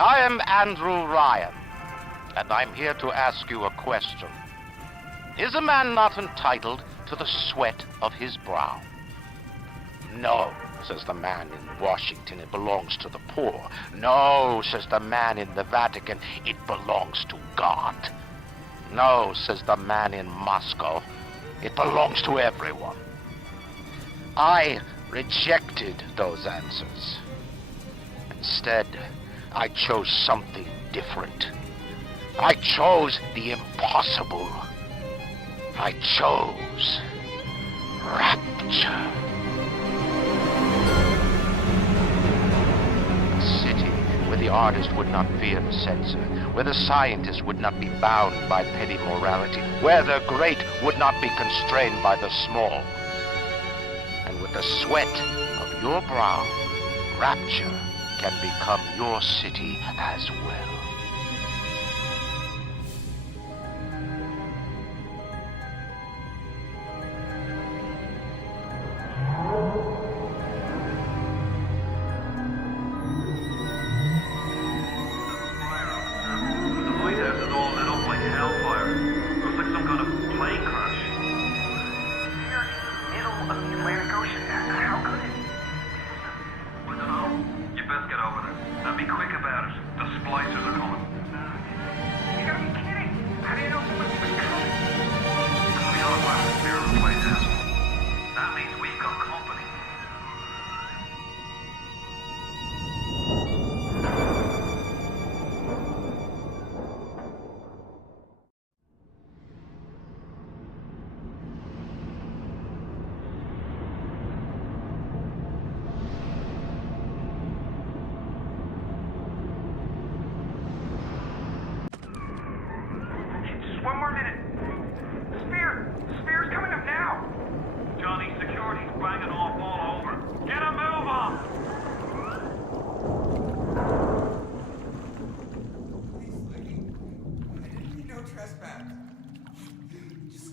I am Andrew Ryan, and I'm here to ask you a question. Is a man not entitled to the sweat of his brow? No, says the man in Washington, it belongs to the poor. No, says the man in the Vatican, it belongs to God. No, says the man in Moscow, it belongs to everyone. I rejected those answers. Instead, I chose something different. I chose the impossible. I chose rapture. A city where the artist would not fear the censor, where the scientist would not be bound by petty morality, where the great would not be constrained by the small. And with the sweat of your brow, rapture can become your city as well.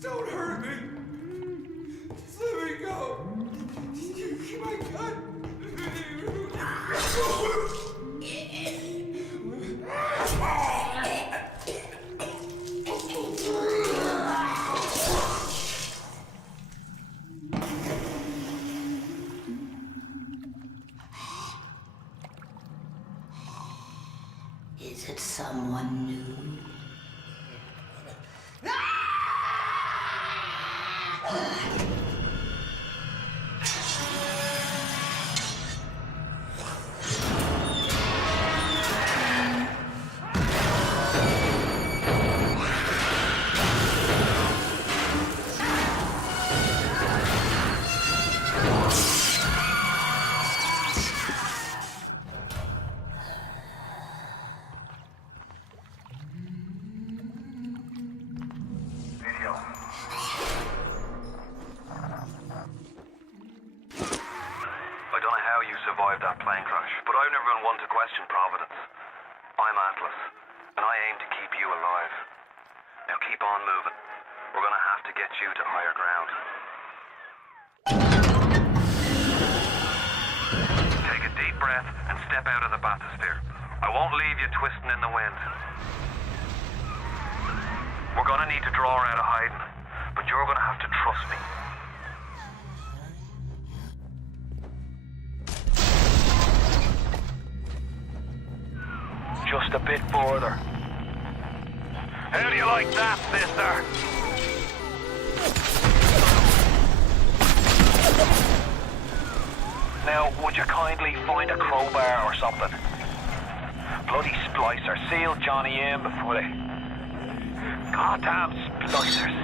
Don't hurt me! Just let me go! My God! Is it someone new? Survived that plane crash, but I've never been one to question Providence. I'm Atlas, and I aim to keep you alive. Now keep on moving. We're gonna have to get you to higher ground. Take a deep breath and step out of the bathysphere. I won't leave you twisting in the wind. We're gonna need to draw her out of hiding, but you're gonna have to trust me. Just a bit further. How do you like that, mister? Now, would you kindly find a crowbar or something? Bloody splicer. Seal Johnny in before they... Goddamn splicers.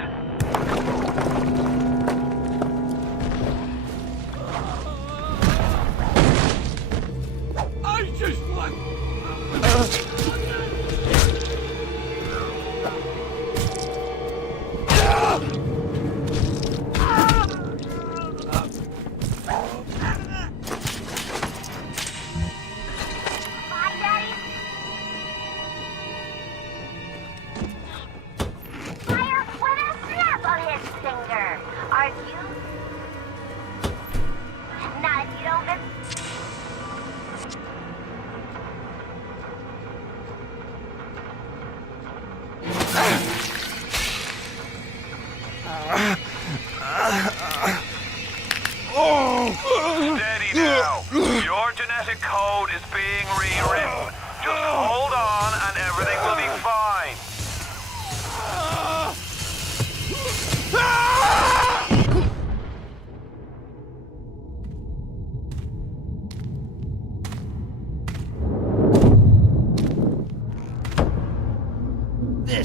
I just want...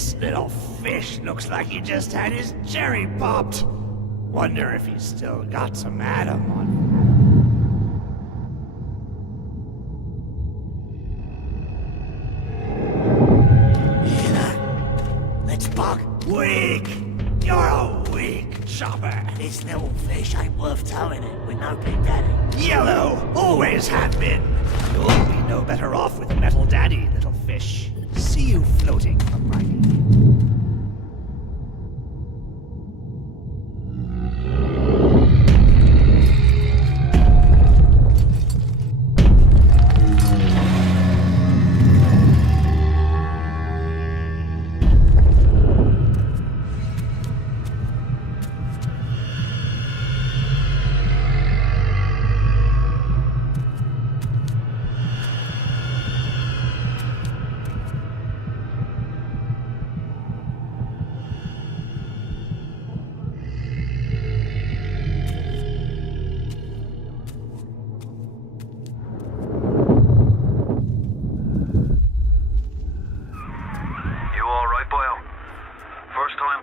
This little fish looks like he just had his cherry popped. Wonder if he's still got some Adam on him. Let's buck. Weak! You're a weak chopper. This little fish ain't worth towing it with no big daddy. Yellow! Always have been. You'll be no better off with metal daddy, little fish. See you floating from my knee.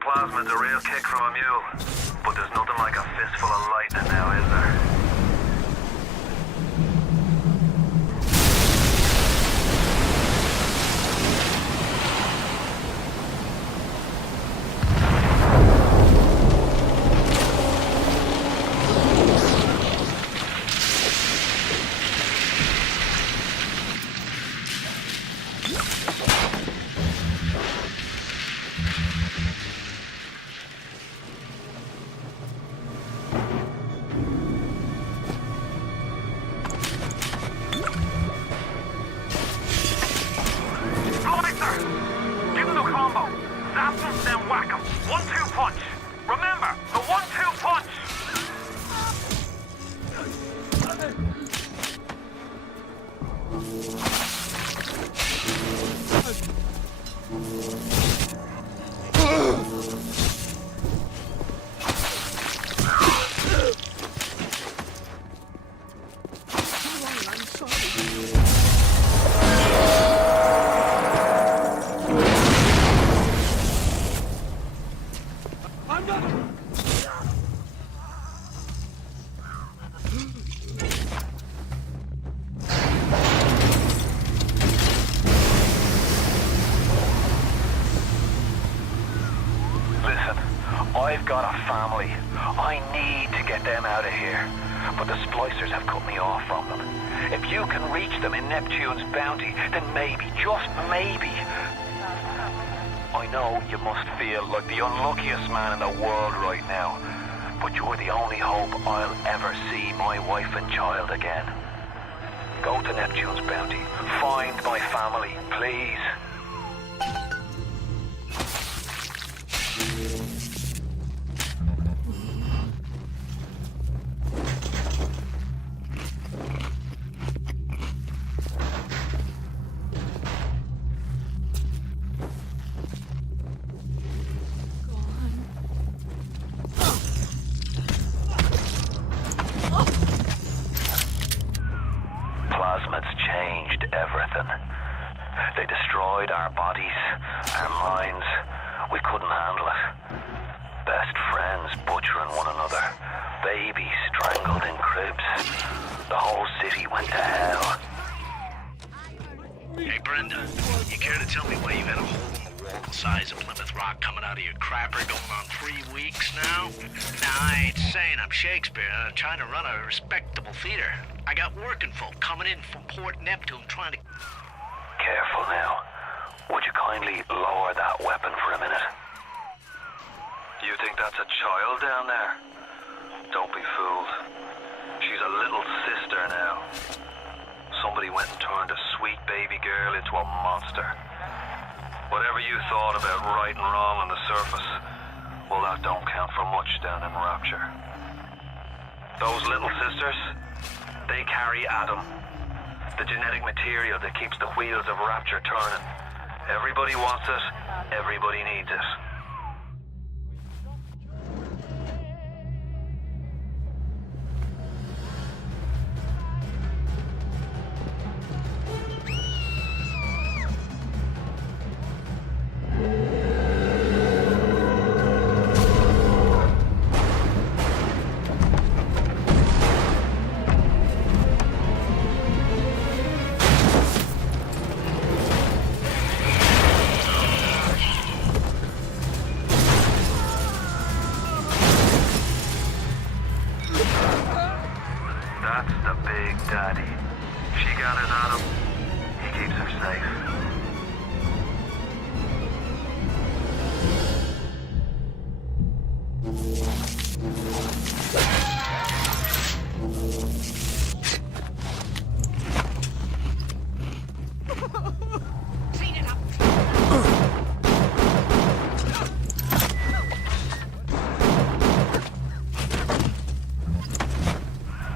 Plasmid's a real kick from a mule, but there's nothing like a fistful of lightning now, is there? I've got a family. I need to get them out of here. But the splicers have cut me off from them. If you can reach them in Neptune's bounty, then maybe, just maybe... I know you must feel like the unluckiest man in the world right now, but you're the only hope I'll ever see my wife and child again. Go to Neptune's bounty. Find my family, please. Plasmid's changed everything. They destroyed our bodies, our minds. We couldn't handle it. Best friends butchering one another. Babies strangled in cribs. The whole city went to hell. Hey, Brenda, you care to tell me why you had a hole in the wall the size of Plymouth Rock coming out of your crapper going on 3 weeks now? Now, I ain't saying I'm Shakespeare. I'm trying to run a respectable theater. I got working folk coming in from Port Neptune trying to... Careful now. Would you kindly lower that weapon for a minute? You think that's a child down there? Don't be fooled. She's a little sister now. Somebody went and turned a sweet baby girl into a monster. Whatever you thought about right and wrong on the surface, well, that don't count for much down in Rapture. Those little sisters, they carry Adam, the genetic material that keeps the wheels of Rapture turning. Everybody wants it, everybody needs it. daddy. She gathers at him, he keeps her safe.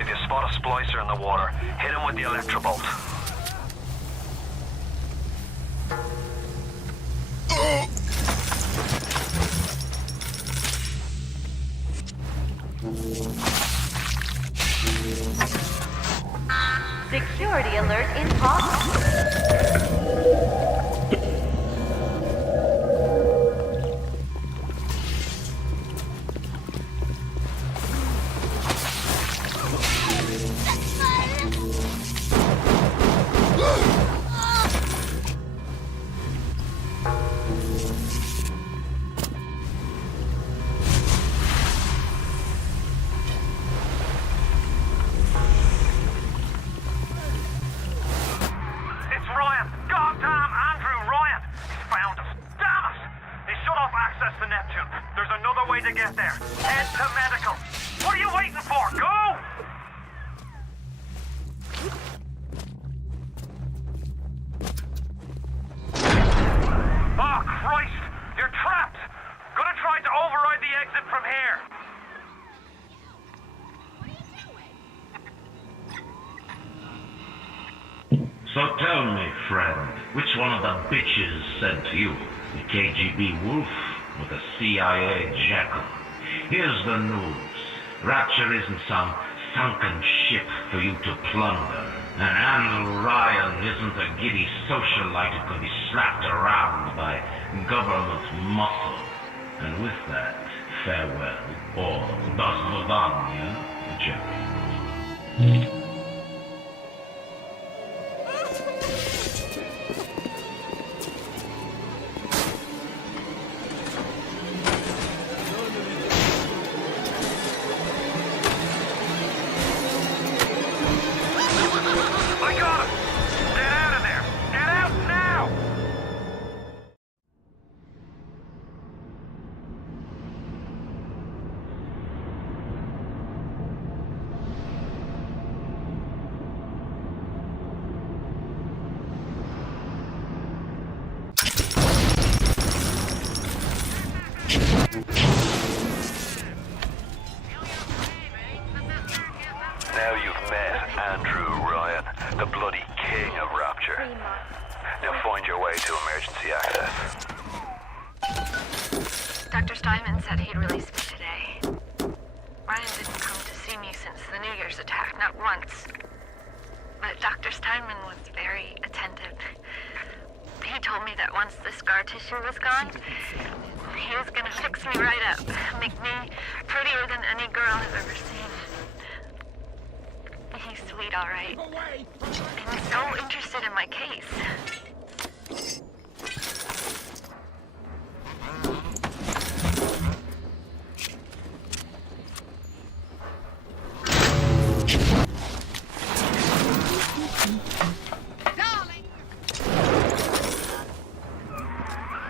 If you spot a splicer in the water, hit him with the electrobolt. Security alert in progress. It's Ryan! Goddamn Andrew Ryan! He's found us! Damn it! He shut off access to Neptune. There's another way to get there. Head to medical. What are you waiting for? Go! Oh, Christ! You're trapped! Gonna try to override the exit from here. So tell me, friend, which one of the bitches sent you? The KGB wolf or the CIA jackal? Here's the news. Rapture isn't some sunken ship for you to plunder. And Andrew Ryan isn't a giddy socialite who can be slapped around by government muscle. And with that, farewell, or das Vidania, Jerry. I got him! Get out of there! Get out now! Now you've met Andrew Ryan, the bloody king of Rapture. Now find your way to emergency access. Dr. Steinman said he'd release me today. Ryan didn't come to see me since the New Year's attack, not once. But Dr. Steinman was very attentive. He told me that once the scar tissue was gone, he was gonna fix me right up, make me prettier than any girl I've ever seen. He's sweet, all right. And he's so interested in my case.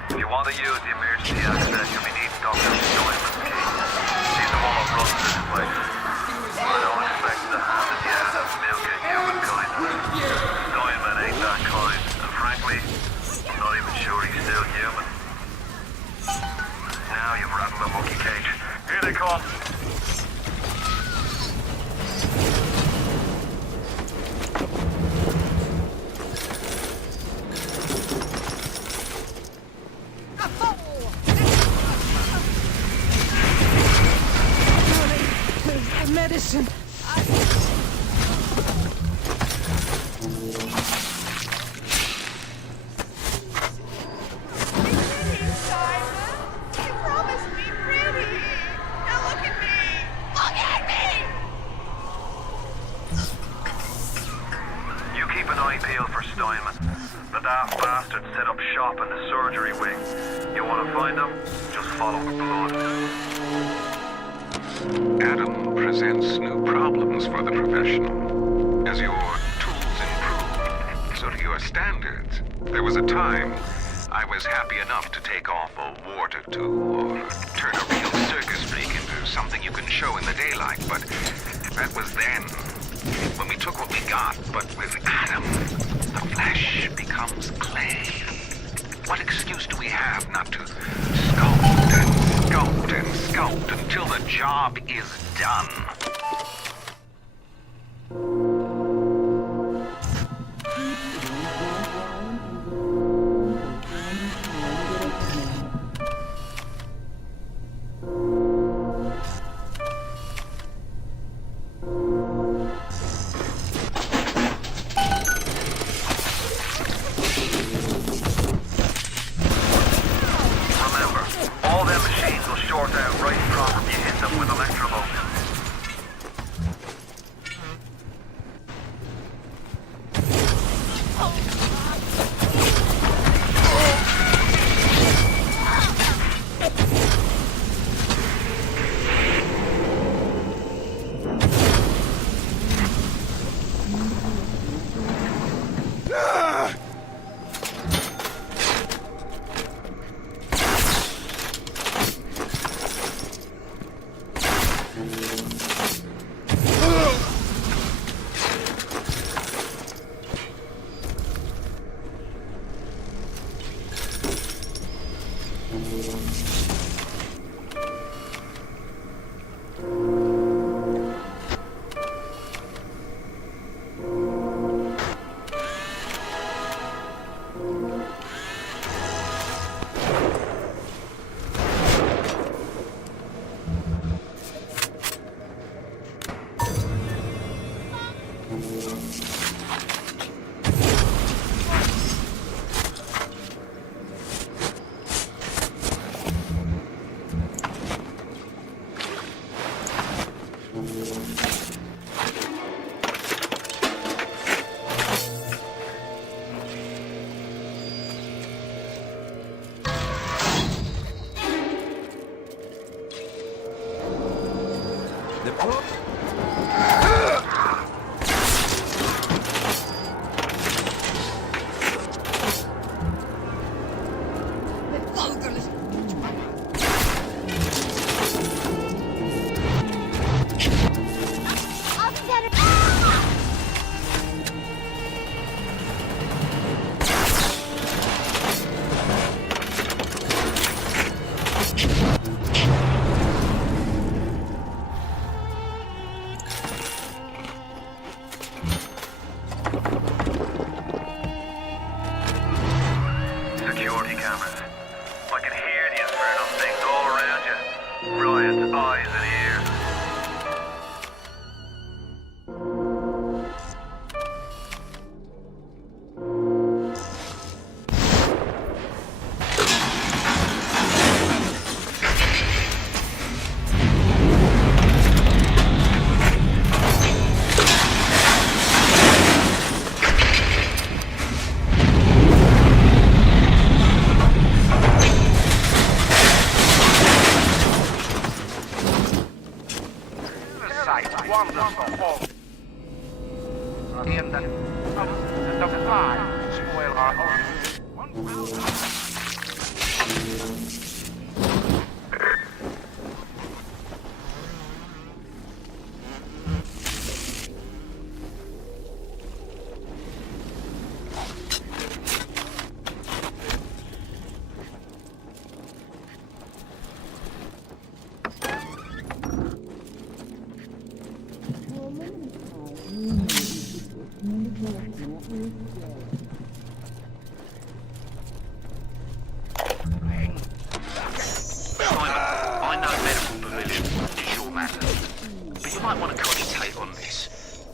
If you want to use the emergency access, you'll be needing Dr. Steinman's key. He's the one that runs this place. I don't expect the hand that you have milking human kindness. Steinman ain't that kind, and frankly, I'm not even sure he's still human. Now you've rattled the monkey cage. Here they come. Medicine. You keep an eye peeled for Steinman. The daft bastard set up shop in the surgery wing. You want to find him? Just follow the blood. Adam presents new problems for the professional. As your tools improved, so do your standards. There was a time I was happy enough to take off a wart or two, or turn a real circus freak into something you can show in the daylight, but that was then, when we took what we got. But with Adam, the flesh becomes clay. What excuse do we have not to sculpt and sculpt and sculpt until the job is done?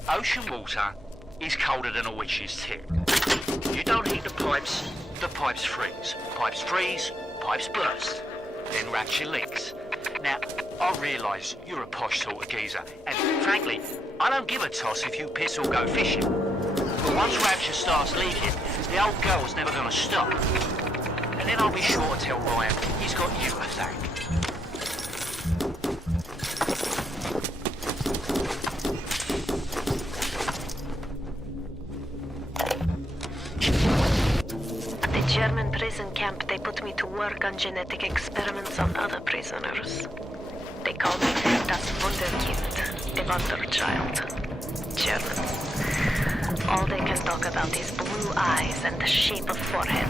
Ocean water is colder than a witch's tit. You don't heat the pipes freeze. Pipes freeze, pipes burst, then Rapture leaks. Now, I realise you're a posh sort of geezer, and frankly, I don't give a toss if you piss or go fishing. But once Rapture starts leaking, the old girl's never gonna stop. And then I'll be sure to tell Ryan he's got you to thank. run genetic experiments on other prisoners. They call me das Wunderkind, the Wonder Child. German. All they can talk about is blue eyes and the shape of forehead.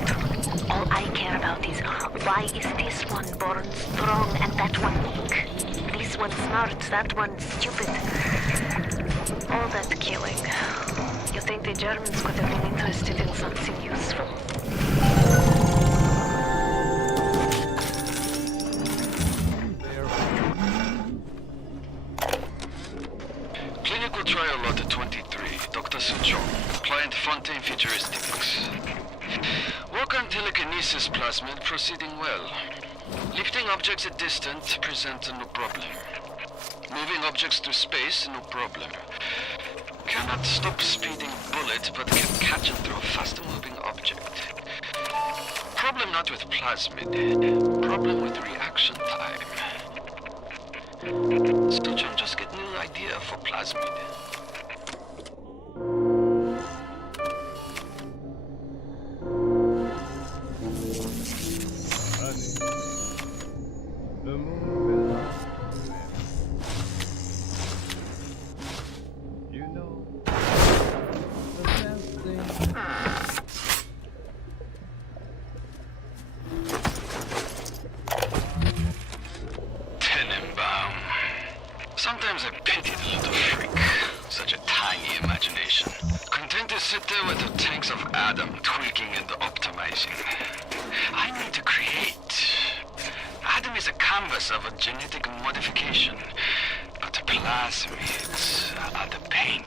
All I care about is why is this one born strong and that one weak? This one smart, that one stupid. All that killing. You think the Germans could have been interested in something useful? Clinical trial lot 23, Dr. Suchong, client Fontaine Futuristics. Work on telekinesis plasmid proceeding well. Lifting objects at distance present no problem. Moving objects through space, no problem. Cannot stop speeding bullet, but can catch and throw faster moving object. Problem not with plasmid, problem with reaction time. Suchong just get new idea for plasmid. Sometimes I pity the little freak. Such a tiny imagination. Content to sit there with the tanks of Adam tweaking and optimizing. I need to create. Adam is a canvas of a genetic modification, but the plasmids are the paint.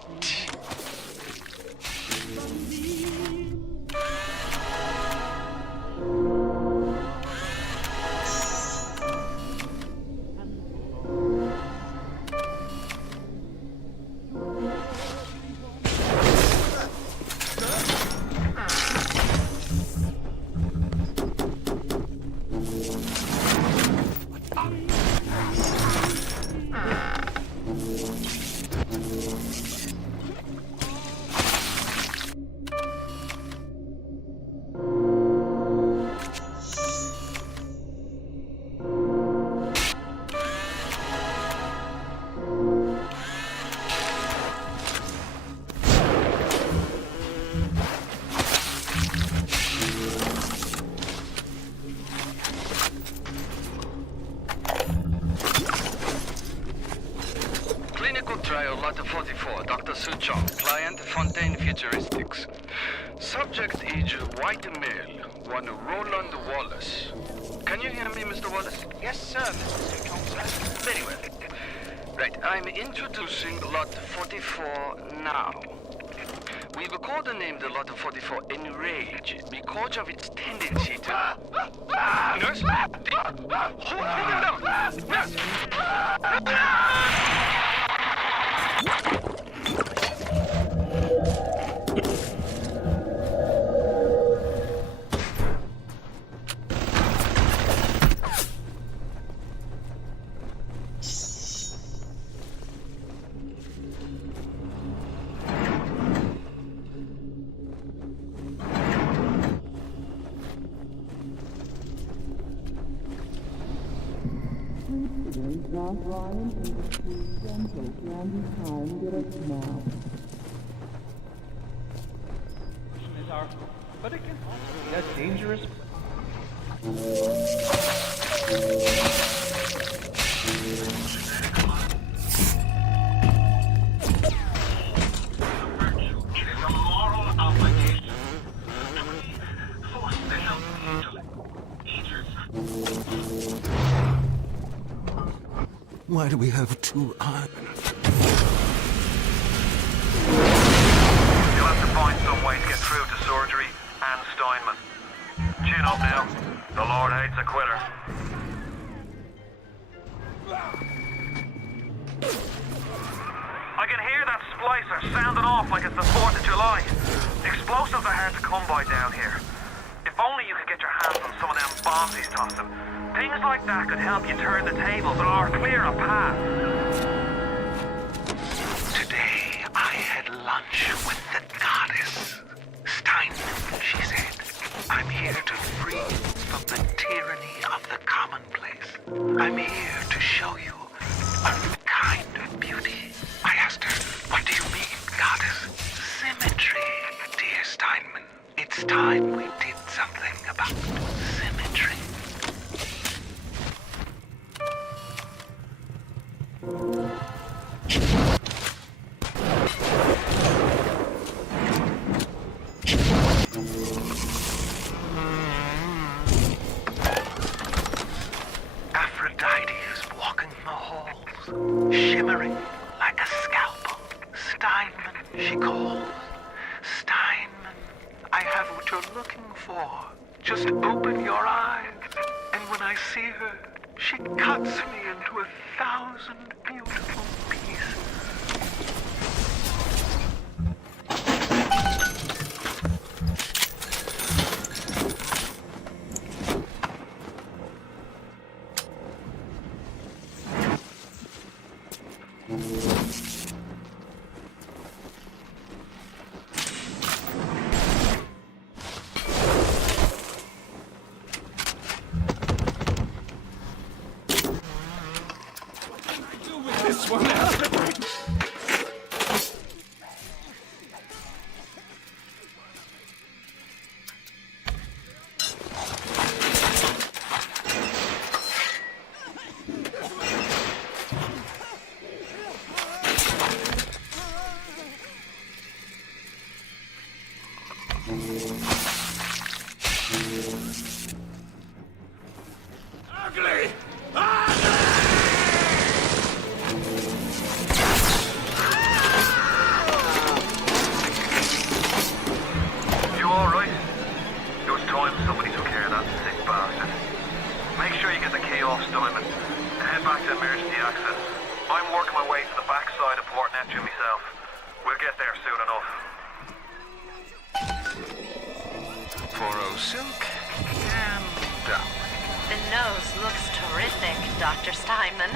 Trial lot 44, Dr. Suchong, client Fontaine Futuristics. Subject age white male, one Roland Wallace. Can you hear me, Mr. Wallace? Yes, sir, Mr. Suchong, sir. Very well. Right, I'm introducing lot 44 now. We've codenamed the lot 44 Enrage because of its tendency to... Nurse? Hold him down! Nurse! But it can also be a dangerous. Why do we have two eyes? You'll have to find some way to get through to surgery and Steinman. Chin up now. The Lord hates a quitter. I can hear that splicer sounding off like it's the 4th of July. Explosives are hard to come by down here. If only you could get your hands on some of them bombs he's tossing. Things like that could help you turn the tables or clear a path. Today, I had lunch with the goddess. Steinman, she said. I'm here to free you from the tyranny of the commonplace. I'm here to show you a new kind of beauty. I asked her, what do you mean, goddess? Symmetry, dear Steinman. It's time we did something about symmetry. Aphrodite is walking the halls, shimmering like a scalpel. Steinman, she calls. Steinman, I have what you're looking for. Just open your eyes, and when I see her, she cuts me into 1,000 beautiful pieces. This one out. Ugly! You alright? It was time somebody took care of that sick bastard. Make sure you get the key off Steinman and head back to emergency access. I'm working my way to the backside of Port Neptune myself. We'll get there soon enough. Poro silk and down. The nose looks terrific, Dr. Steinman.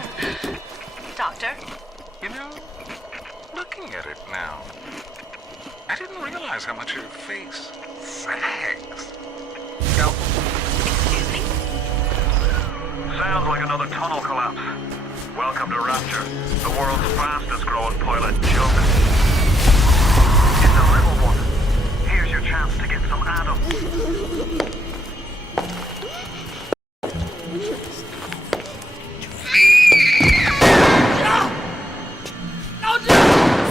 Doctor? You know, looking at it now, I didn't realize how much your face sags. No. Excuse me? Sounds like another tunnel collapse. Welcome to Rapture, the world's fastest growing pilot junk. It's a little one. Here's your chance to get some Adam.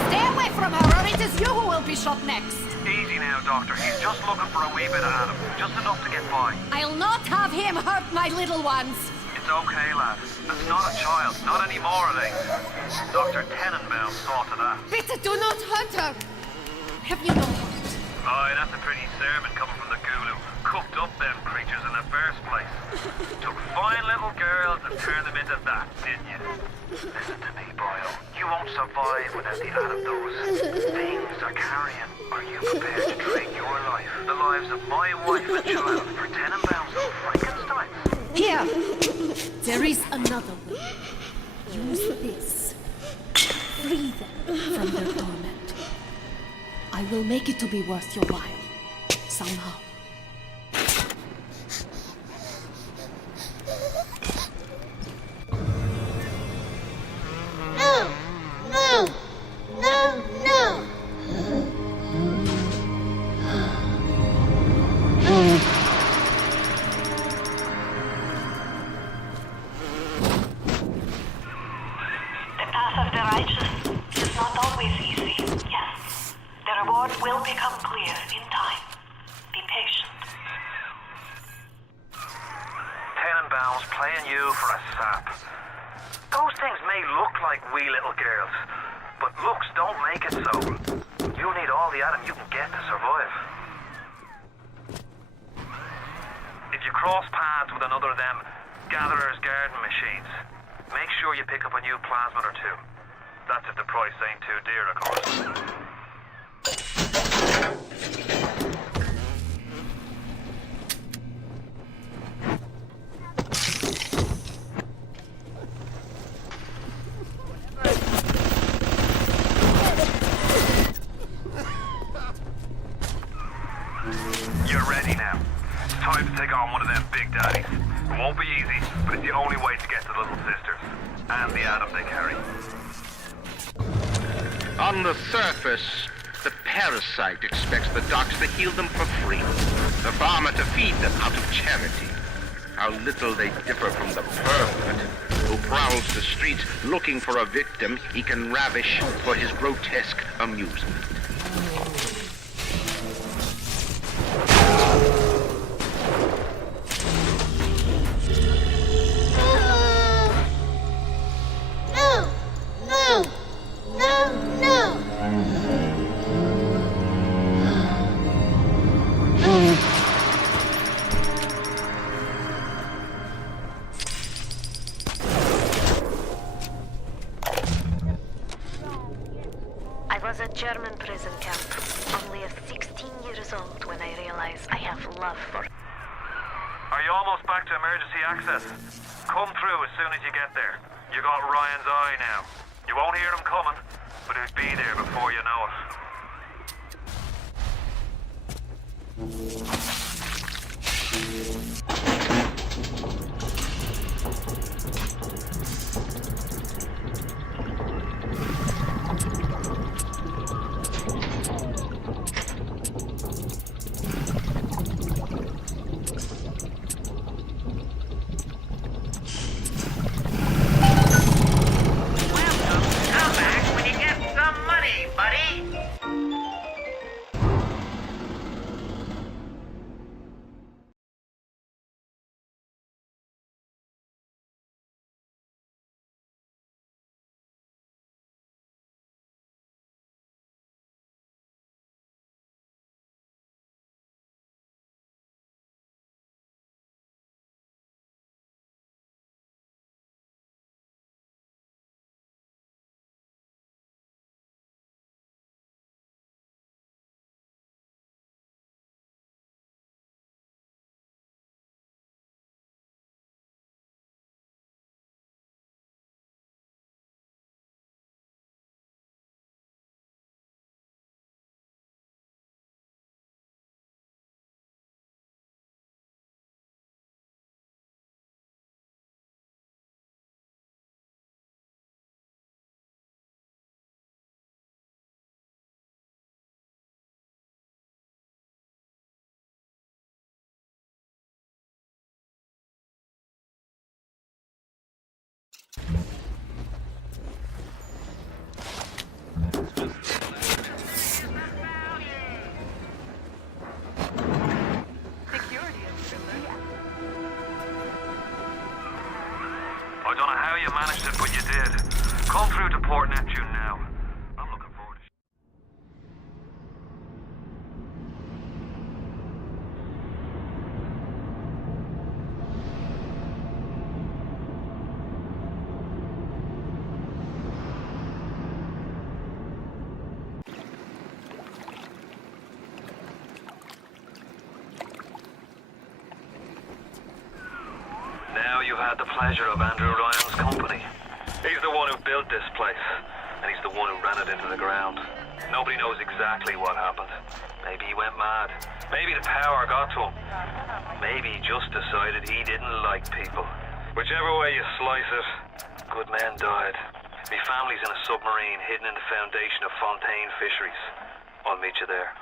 Stay away from her, or it is you who will be shot next. Easy now, Doctor. He's just looking for a wee bit of Adam. Just enough to get by. I'll not have him hurt my little ones. It's okay, lad. That's not a child. Not anymore, are they? Dr. Tenenbaum saw to that. Bitte do not hurt her. Have you no heart? Aye, that's a pretty sermon coming from the ghoul who cooked up them creatures in the first place. Took fine little girls and turned them into that, didn't you? Listen to me, Boyle. You won't survive without the Adam those things are carrying. Are you prepared to trade your life, the lives of my wife and child, for Tenenbaum's little Frankenstein? Here. There is another way. Use this. Free them from their torment. I will make it to be worth your while. Somehow. No! No! No! No! The path of the righteous is not always easy, yes. The reward will become clear in time. Be patient. Tenenbaum's playing you for a sap. Those things may look like wee little girls, but looks don't make it so. You need all the Adam you can get to survive. If you cross paths with another of them gatherer's garden machines, make sure you pick up a new plasmid or two. That's if the price ain't too dear, of course. You're ready now. and the atom they carry. On the surface, the parasite expects the docs to heal them for free, the farmer to feed them out of charity. How little they differ from the pervert who prowls the streets looking for a victim he can ravish for his grotesque amusement. I was at German prison camp, only 16 years old when I realized I have love for... Are you almost back to emergency access? Come through as soon as you get there. You got Ryan's eye now. You won't hear him coming, but he'll be there before you know it. Come back when you get some money, buddy. I don't know how you managed it, but you did. Come through to Port Neptune now. I'm looking forward to... Now you've had the pleasure of Andrew Ryan's company. He's the one who built this place, and he's the one who ran it into the ground. Nobody knows exactly what happened. Maybe he went mad. Maybe the power got to him. Maybe he just decided he didn't like people. Whichever way you slice it, good men died. Me family's in a submarine hidden in the foundation of Fontaine Fisheries. I'll meet you there.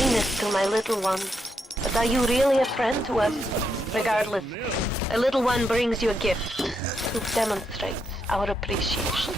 kindness to my little one. But are you really a friend to us? Regardless, a little one brings you a gift to demonstrate our appreciation.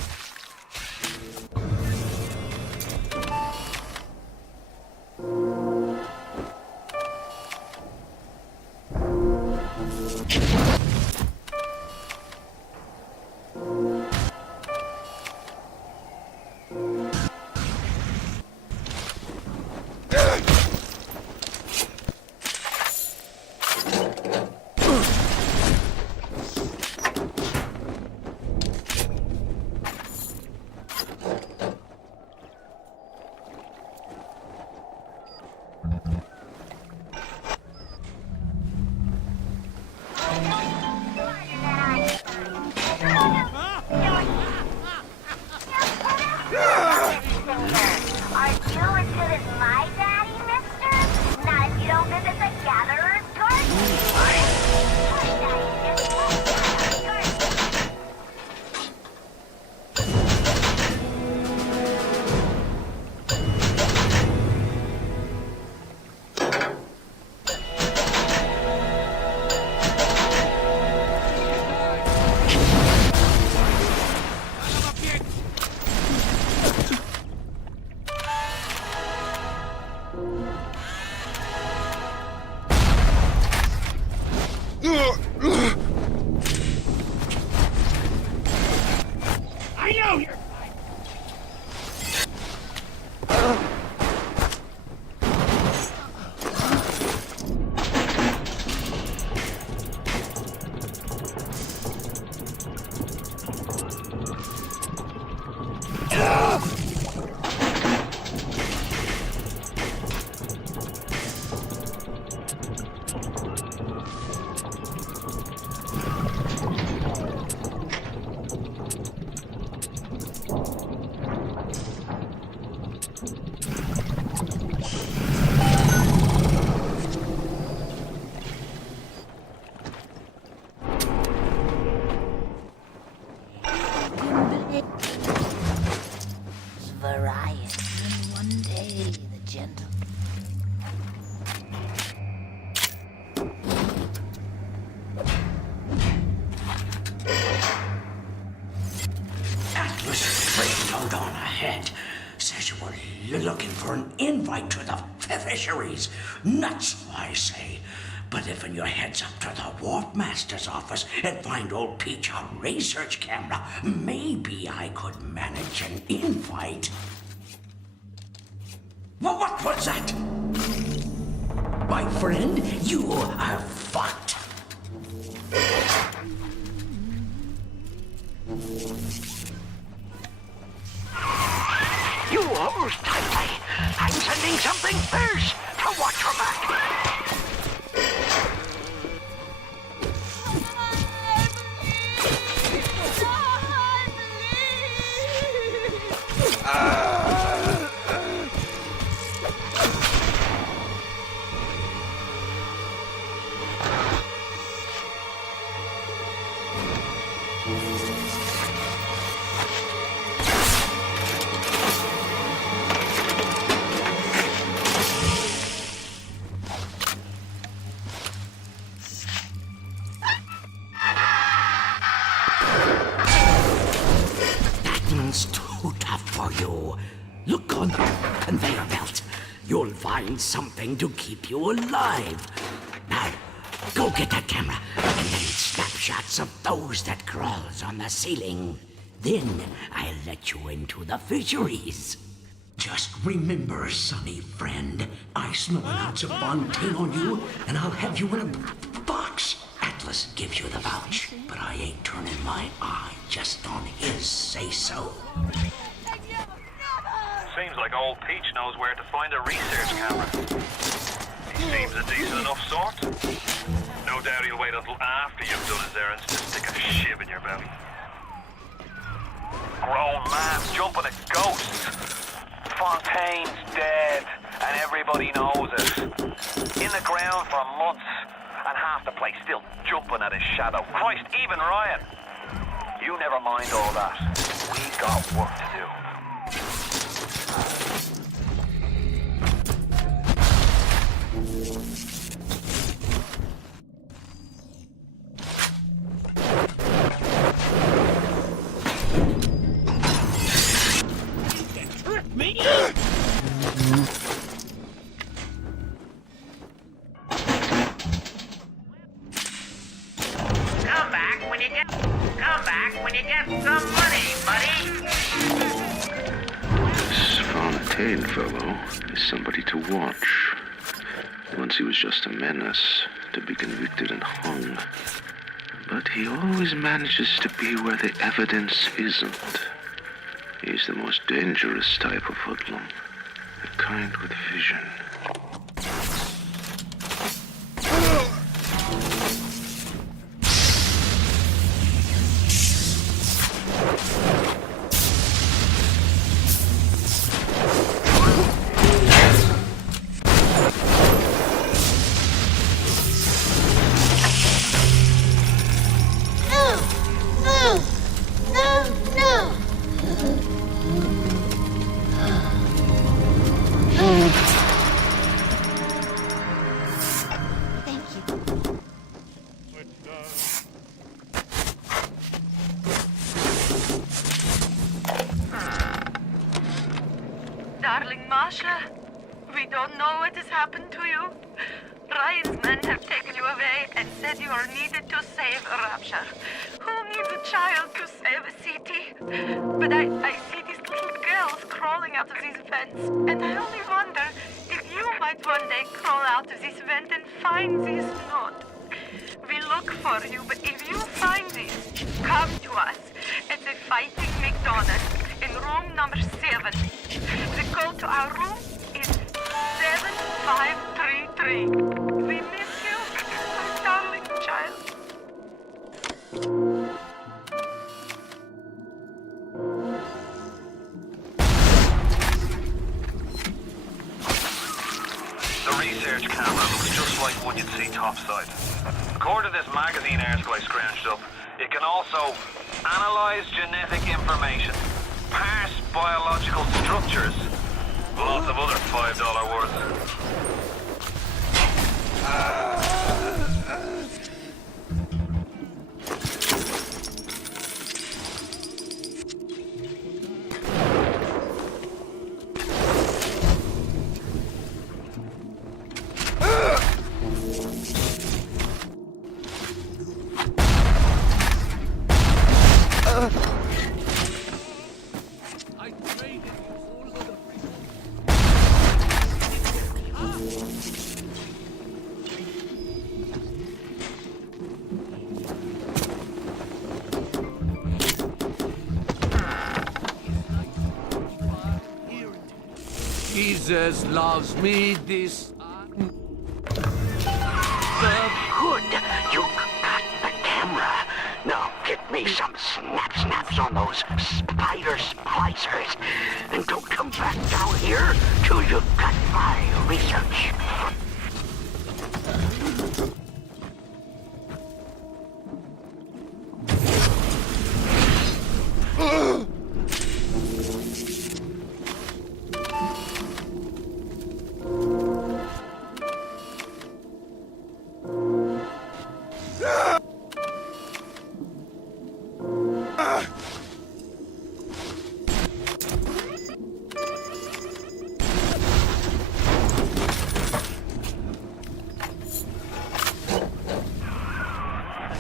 Looking for an invite to the fisheries. Nuts, I say. But if when your head's up to the Warp Master's office and find old Peach a research camera, maybe I could manage an invite. Well, what was that? My friend, you are fucked. You hold tightly. I'm sending something fierce to watch your back. Too tough for you. Look on the conveyor belt. You'll find something to keep you alive. Now, go get that camera and then snapshots of those that crawls on the ceiling. Then I'll let you into the fisheries. Just remember, sonny friend, I smell an ounce of Fontaine on you, and I'll have you in a box. Atlas gives you the vouch, but I ain't turning my eye just on his say-so. Seems like old Peach knows where to find a research camera. He seems a decent enough sort. No doubt he'll wait until after you've done his errands to stick a shiv in your belly. Grown man jumping at ghosts. Fontaine's dead, and everybody knows it. In the ground for months, and half the place still jumping at his shadow. Christ, even Ryan. You never mind all that. We got work to do. Come back when you get some money, buddy. This Fontaine fellow is somebody to watch. Once he was just a menace, to be convicted and hung. But he always manages to be where the evidence isn't. He's the most dangerous type of hoodlum. The kind with vision. Darling Masha, we don't know what has happened to you. Ryan's men have taken you away and said you are needed to save Rapture. Who needs a child to save a city? But I see these little girls crawling out of these vents, and I only wonder if you might one day crawl out of this vent and find this note. We look for you, but if you find this, come to us at the Fighting McDonald's in room number 7. The code to our room is 7533. We miss you, my darling child. The research camera looks just like one you'd see topside. According to this magazine article I scrounged up, it can also analyze genetic information, parse biological structures, lots of other $5 words. Jesus loves me this. Good. You got the camera. Now get me some snaps on those spider splicers. And don't come back down here till you've got my research.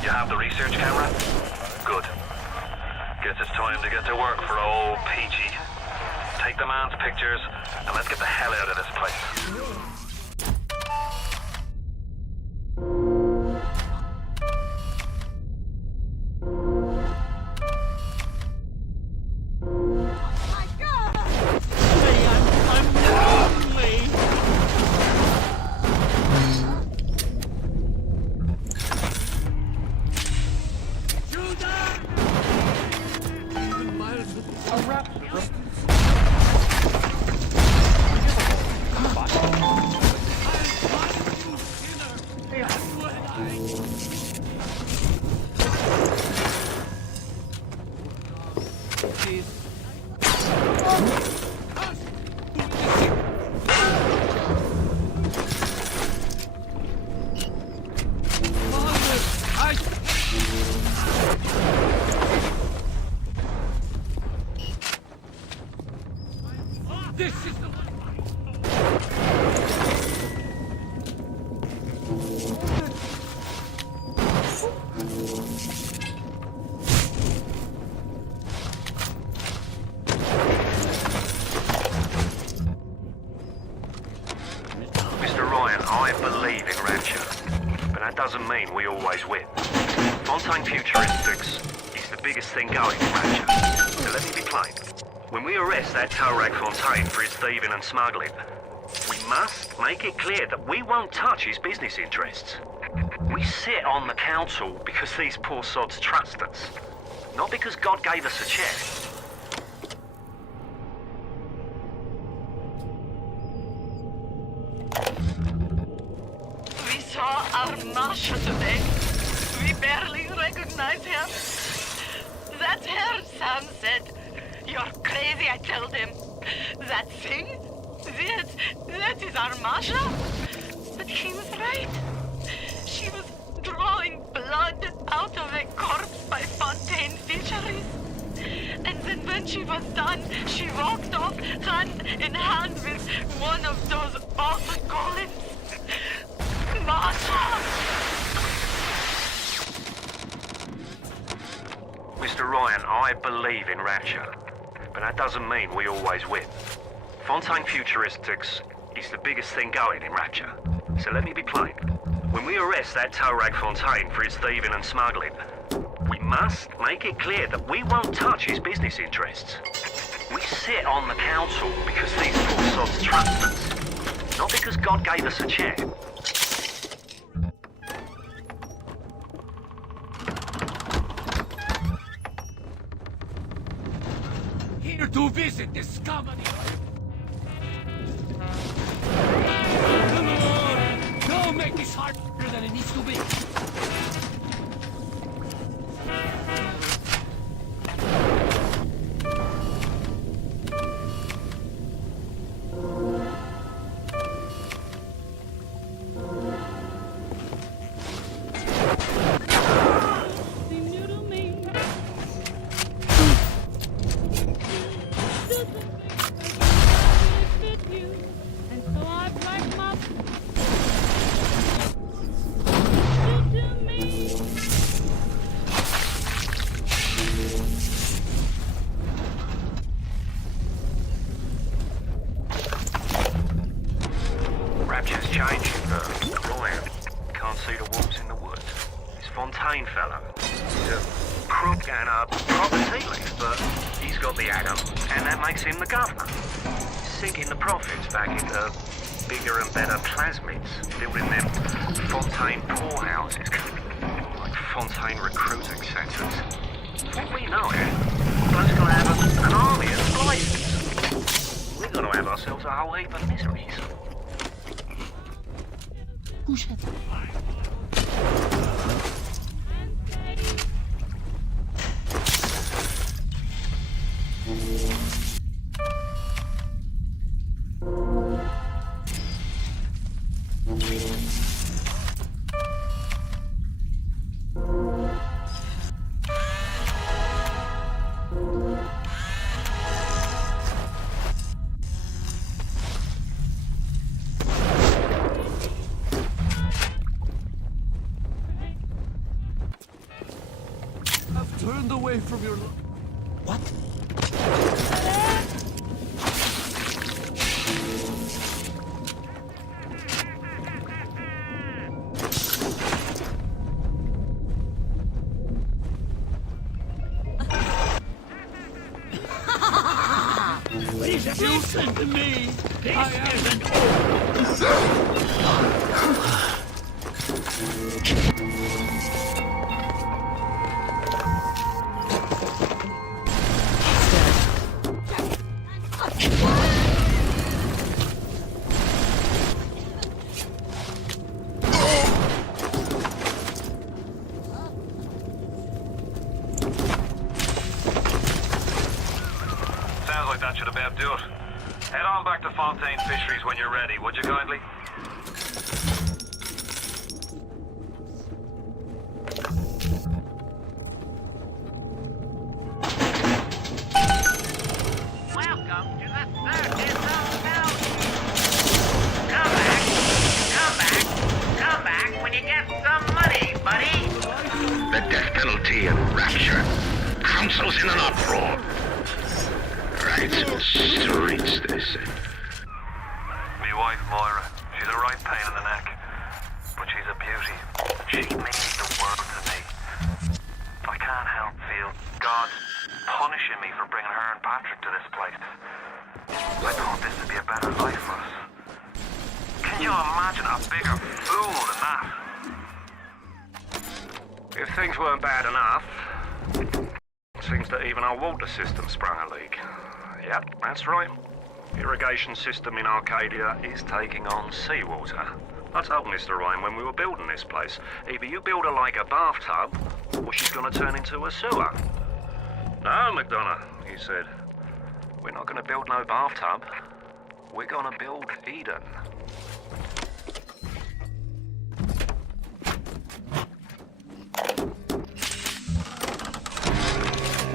You have the research camera? Good. Guess it's time to get to work for old Peachy. Take the man's pictures, and let's get the hell out of this place. that doesn't mean we always win. Fontaine Futuristics is the biggest thing going in Rapture. So let me be plain. When we arrest that Torag Fontaine for his thieving and smuggling, we must make it clear that we won't touch his business interests. We sit on the council because these poor sods trust us, not because God gave us a check. We saw our Masha today. We barely recognize her. That's her, Sam said. You're crazy, I told him. That thing? That is our Masha? But he was right. She was drawing blood out of a corpse by Fontaine Fisheries. And then when she was done, she walked off hand in hand with one of those awful golems. Masha! Mr. Ryan, I believe in Rapture, but that doesn't mean we always win. Fontaine Futuristics is the biggest thing going in Rapture. So let me be plain. When we arrest that Torag Fontaine for his thieving and smuggling, we must make it clear that we won't touch his business interests. We sit on the council because these poor sods trust us, not because God gave us a check. Here to visit this scum of the earth. Come on! Don't make this harder than it needs to be. Rapture's changing, Ryan. Can't see the wolves in the woods. This Fontaine fellow, he's a crook and a proper tea leaf, but he's got the atom, and that makes him the governor. He's sinking the profits back into bigger and better plasmids, building them Fontaine poorhouses, like Fontaine recruiting centres. What we know here, bloke's gonna have an army of splices. We're gonna have ourselves a whole heap of miseries. Turned away from your... What? Listen to me! This isn't Sounds like that should about do it. Head on back to Fontaine Fisheries when you're ready, would you kindly? Welcome to the circus of Bellevue. Come back when you get some money, buddy. The death penalty in Rapture. Council's in an uproar. Right to the streets, they say. Me wife, Moira. She's a right pain in the neck. But she's a beaut. beauty. She means the world to me. I can't help feel God's punishing me for bringing her and Patrick to this place. I thought this would be a better life for us. Can you imagine a bigger fool than that? If things weren't bad enough, it seems that even our water system sprung a leak. Yep, that's right. Irrigation system in Arcadia is taking on seawater. I told Mr. Ryan when we were building this place, either you build her like a bathtub, or she's gonna turn into a sewer. No, McDonough, he said. We're not gonna build no bathtub. We're gonna build Eden.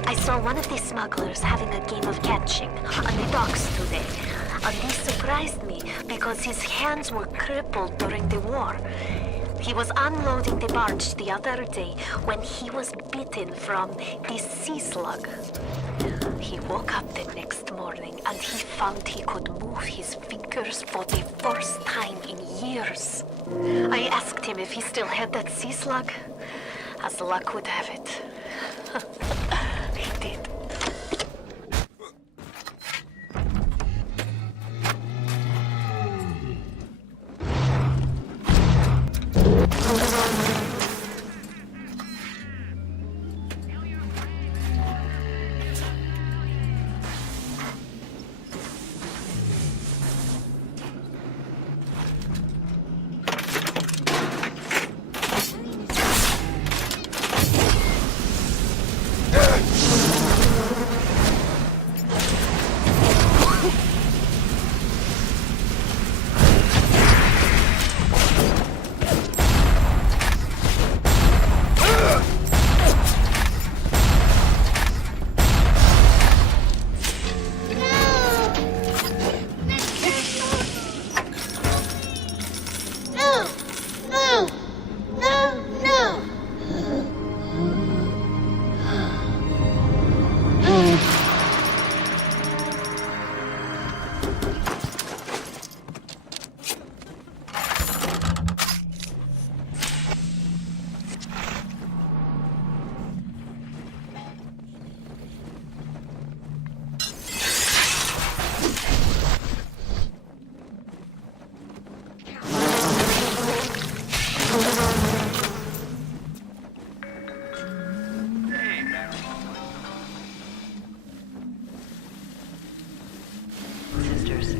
I saw one of the smugglers having a game of catching on the docks today. And this surprised me because his hands were crippled during the war. He was unloading the barge the other day when he was bitten from the sea slug. He woke up the next morning and he found he could move his fingers for the first time in years. I asked him if he still had that sea slug. As luck would have it, he did.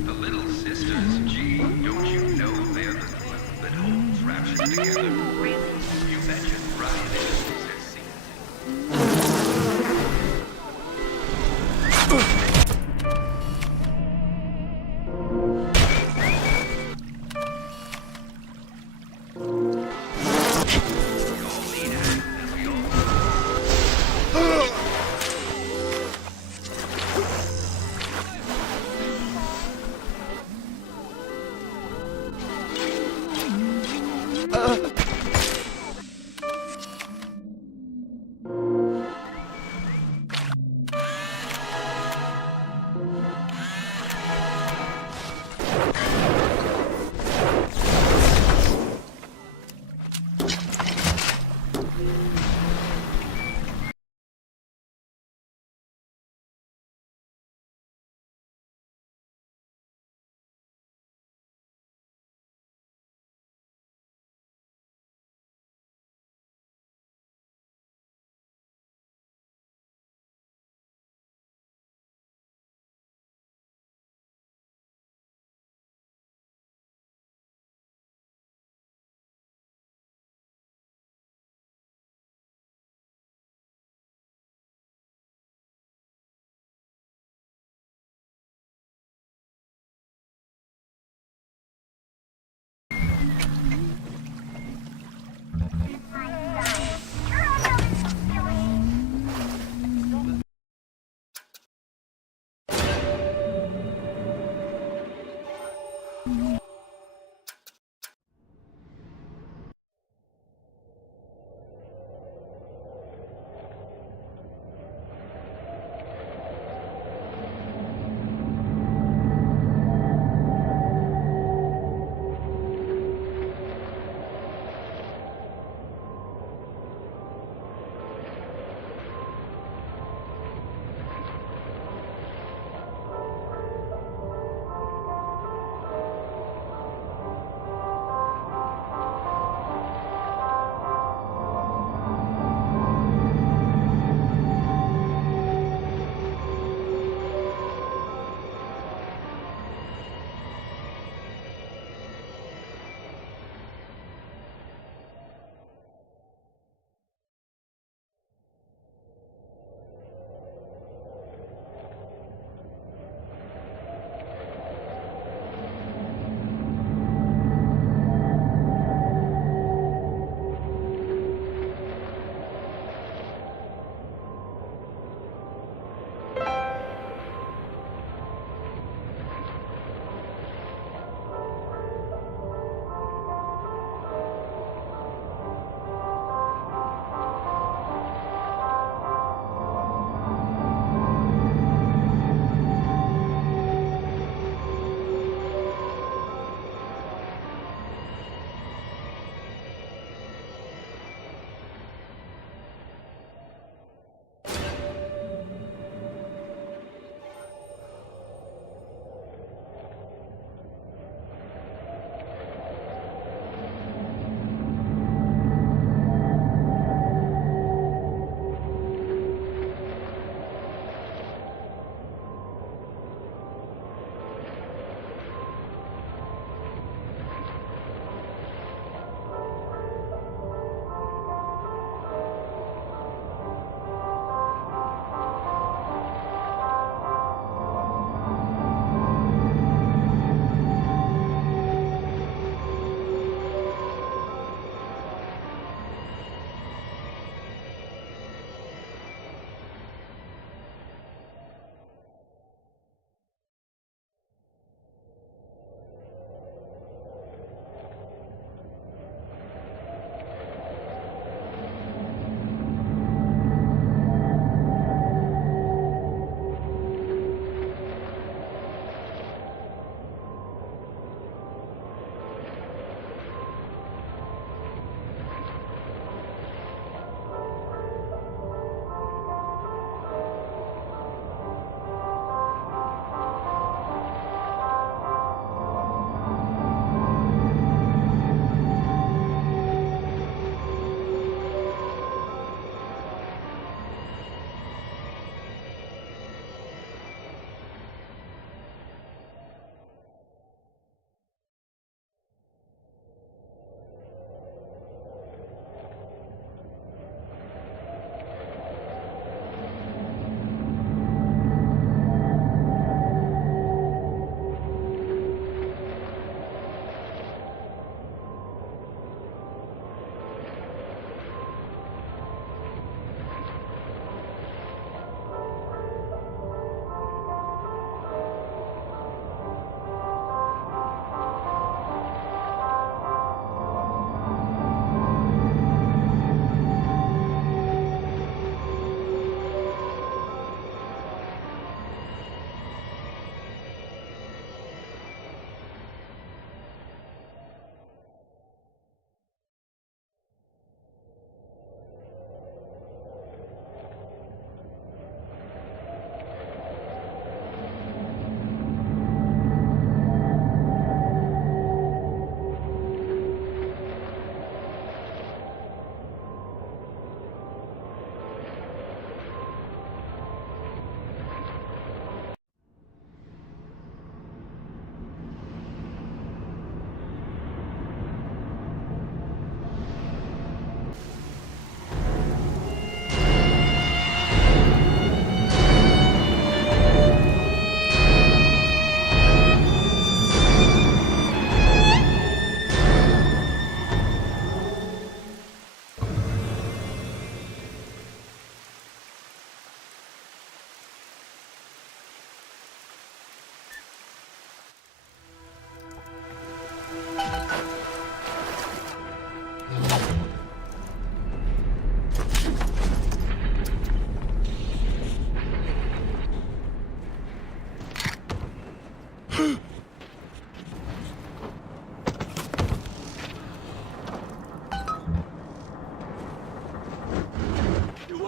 The Little Sisters, gee, don't you know they're the glue that holds Rapture together? Really? You betcha. Ryan has seen.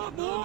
want more?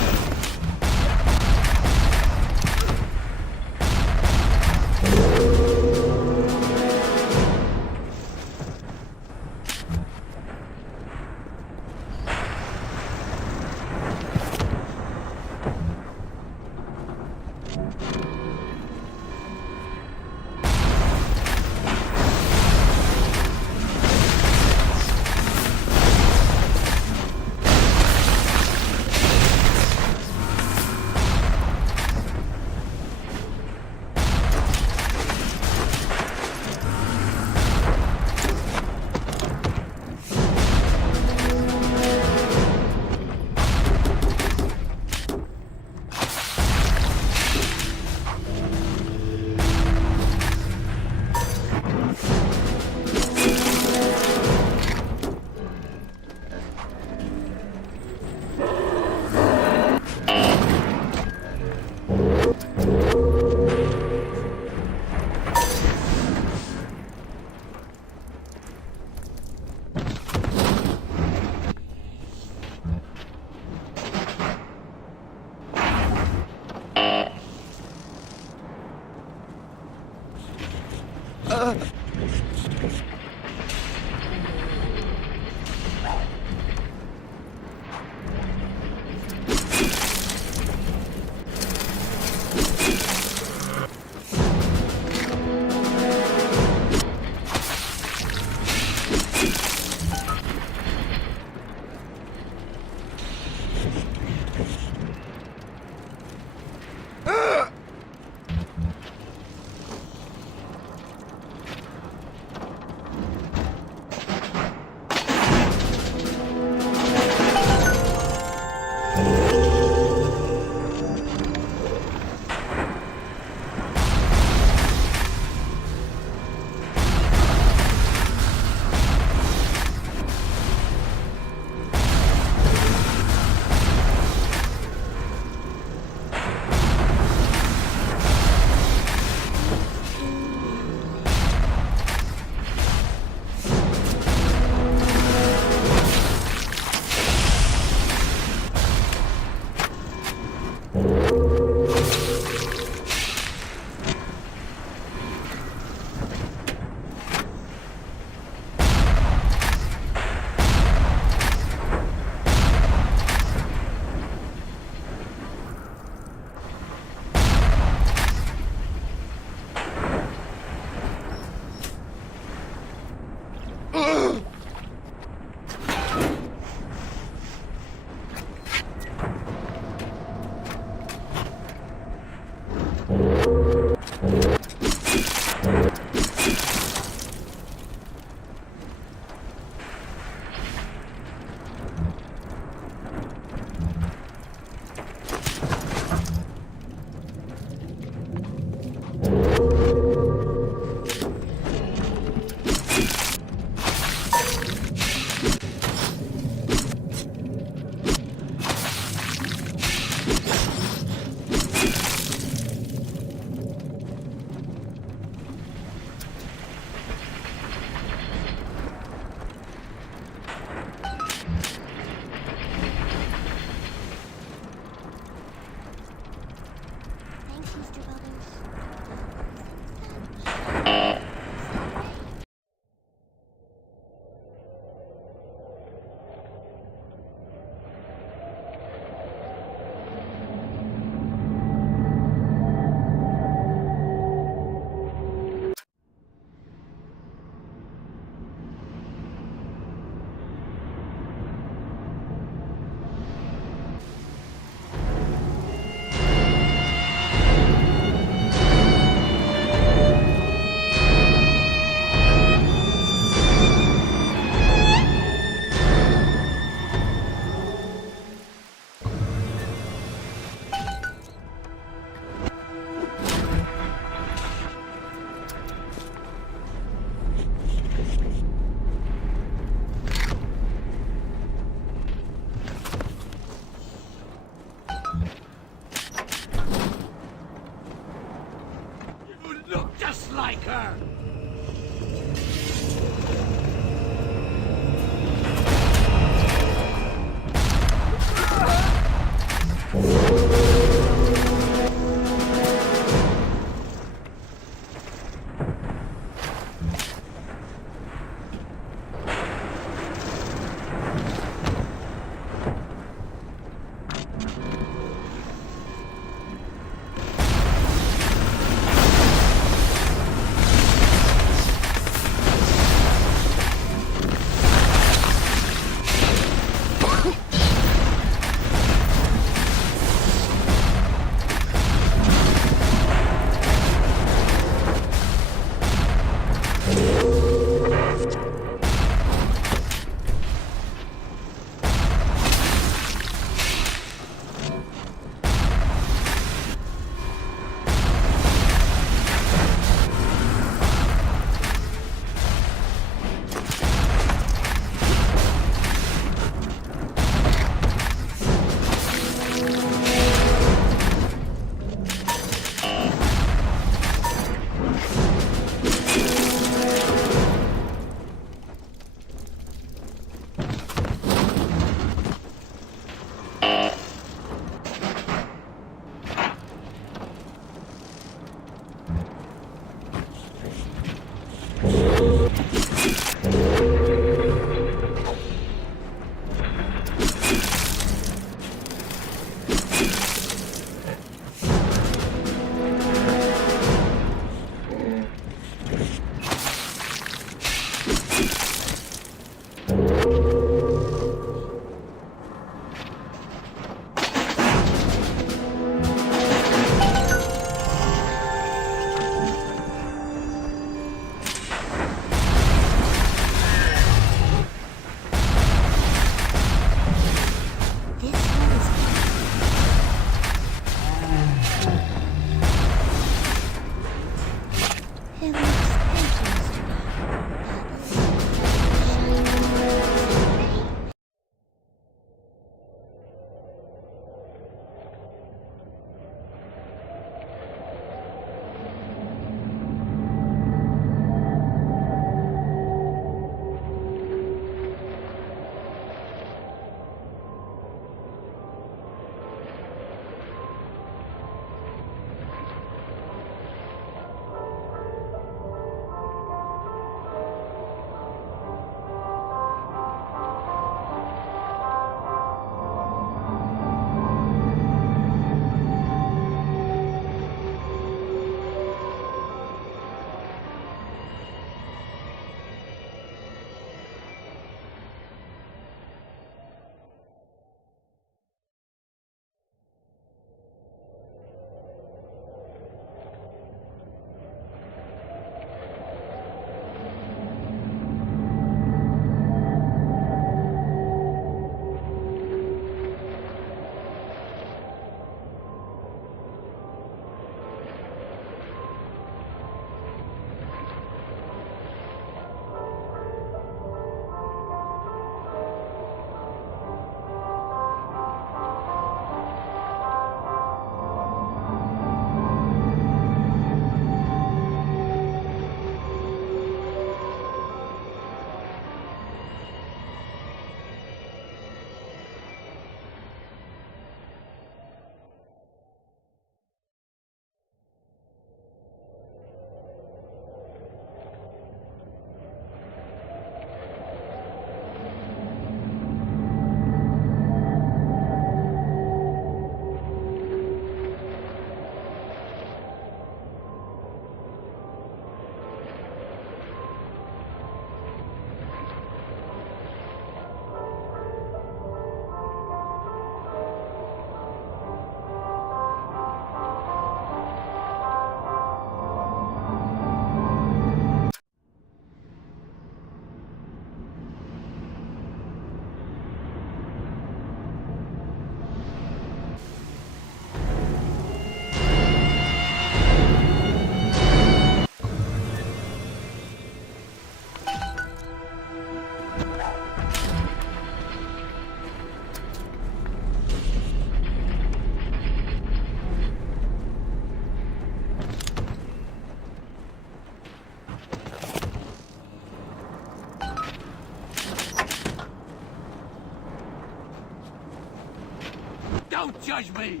Don't judge me!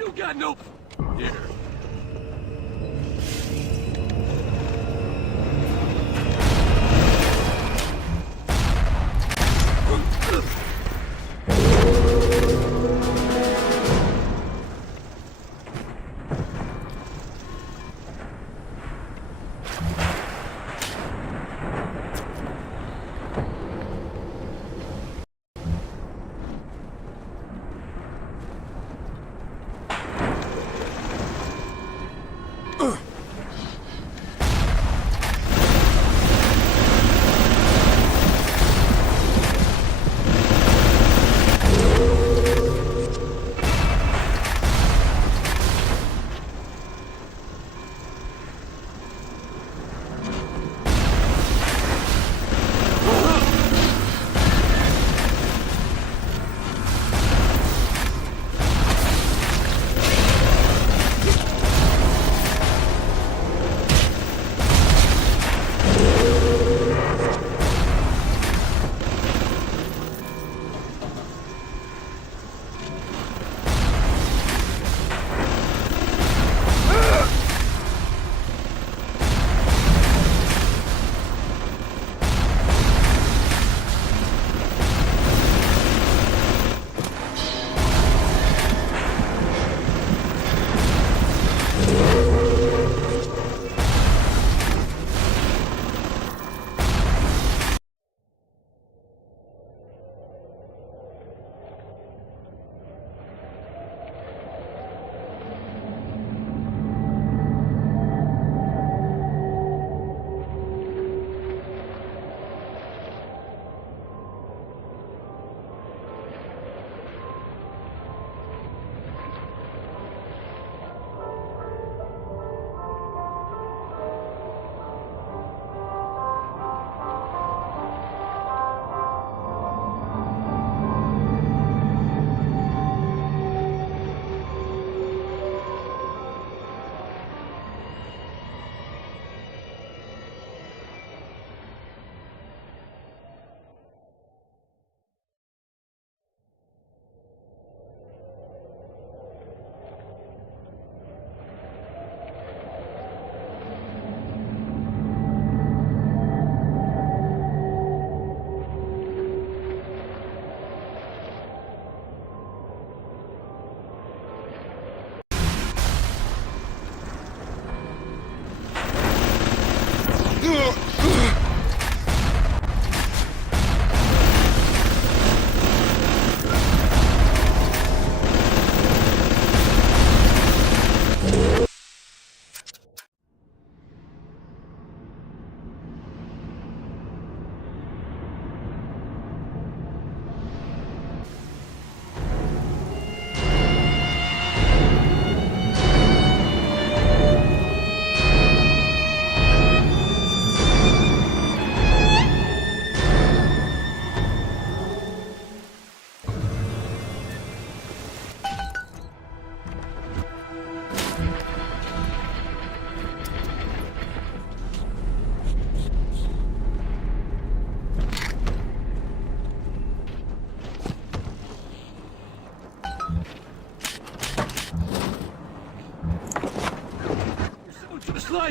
You got no... Here.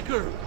girl.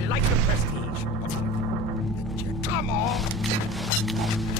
I like the prestige. Come on.